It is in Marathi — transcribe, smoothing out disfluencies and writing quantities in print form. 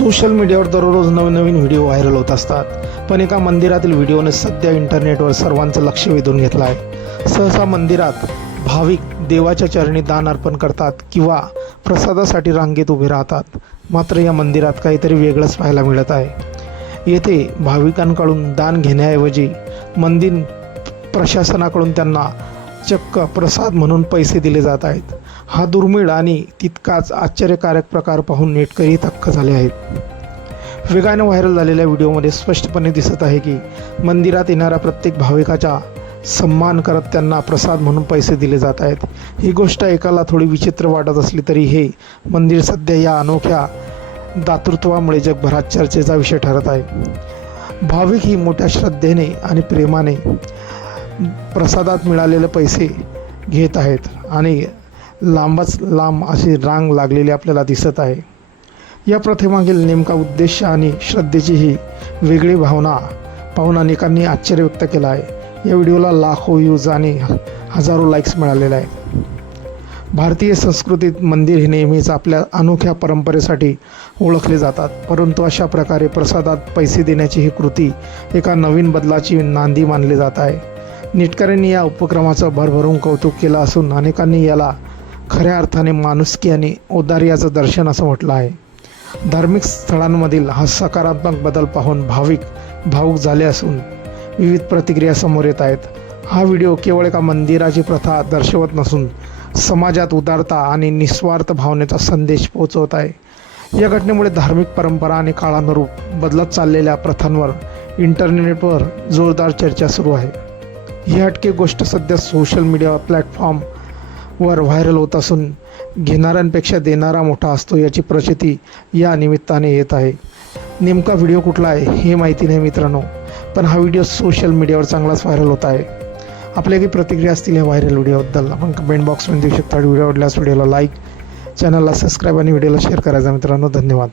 सोशल मीडियावर दररोज नवीन व्हिडिओ व्हायरल होत असतात, पण एका मंदिरातील व्हिडिओने सध्या इंटरनेटवर सर्वांचं लक्ष वेधून घेतलं आहे। सहसा मंदिरात भाविक देवाच्या चरणी दान अर्पण करतात किंवा प्रसादासाठी रांगेत उभे राहतात। मात्र या मंदिरात काहीतरी वेगळंच पाहायला मिळत आहे। येथे भाविकांकडून दान घेण्याऐवजी मंदिर प्रशासनाकडून त्यांना चक्क प्रसाद म्हणून पैसे दिले जात आहेत। हा दुर्मिळ आणि तितकाच आश्चर्यकारक प्रकार पाहून नेटकरी थक्क झाले आहेत। वेगाने व्हायरल झालेल्या व्हिडिओमध्ये स्पष्टपणे दिसत आहे की मंदिरात येणाऱ्या प्रत्येक भाविकाचा सन्मान करत त्यांना प्रसाद म्हणून पैसे दिले जात आहेत। ही गोष्ट एकाला थोडी विचित्र वाटत असली तरी हे मंदिर सध्या या अनोख्या दातृत्वामुळे जगभरात चर्चेचा विषय ठरत आहे। भाविक ही मोठ्या श्रद्धेने आणि प्रेमाने प्रसादात मिळालेले पैसे घेत आहेत आणि लांबच लांब अशी रांग लागलेली आपल्याला दिसत आहे। या प्रथेमागील नेमका उद्देश आणि श्रद्धेची ही वेगळी भावना पाहून अनेकांनी आश्चर्य व्यक्त केलं आहे। या व्हिडिओला लाखो व्ह्यूज आणि हजारो लाईक्स मिळालेले आहेत। भारतीय संस्कृतीत मंदिर हे नेहमीच आपल्या अनोख्या परंपरेसाठी ओळखले जातात, परंतु अशा प्रकारे प्रसादात पैसे देण्याची ही कृती एका नवीन बदलाची नांदी मानली जात आहे। नेटकऱ्यांनी या उपक्रमाचं भरभरून कौतुक केलं असून अनेकांनी याला खऱ्या अर्थाने माणुसकी आणि औदार्याचं दर्शन असं म्हटलं आहे। धार्मिक स्थळांमधील हा सकारात्मक बदल पाहून भाविक भावुक झाले असून विविध प्रतिक्रिया समोर येत आहेत। हा व्हिडिओ केवळ एका मंदिराची प्रथा दर्शवत नसून समाजात उदारता आणि निस्वार्थ भावनेचा संदेश पोहोचवत आहे। या घटनेमुळे धार्मिक परंपरा आणि काळानुरूप बदलत चाललेल्या प्रथांवर इंटरनेटवर जोरदार चर्चा सुरू आहे। ही हटके गोष्ट सध्या सोशल मीडिया प्लॅटफॉर्मवर व्हायरल होत असून घेणाऱ्यांपेक्षा देणारा मोठा असतो याची प्रचिती या निमित्ताने येत आहे। नेमका व्हिडिओ कुठला आहे हे माहिती नाही मित्रांनो, पण हा व्हिडिओ सोशल मीडियावर चांगलाच व्हायरल होत आहे। आपल्या काही प्रतिक्रिया असतील या व्हायरल व्हिडिओबद्दल आपण कमेंट बॉक्समध्ये देऊ शकता। व्हिडिओ आवडल्यास व्हिडिओला लाईक, चॅनलला सबस्क्राईब आणि व्हिडिओला शेअर करायचा मित्रांनो। धन्यवाद।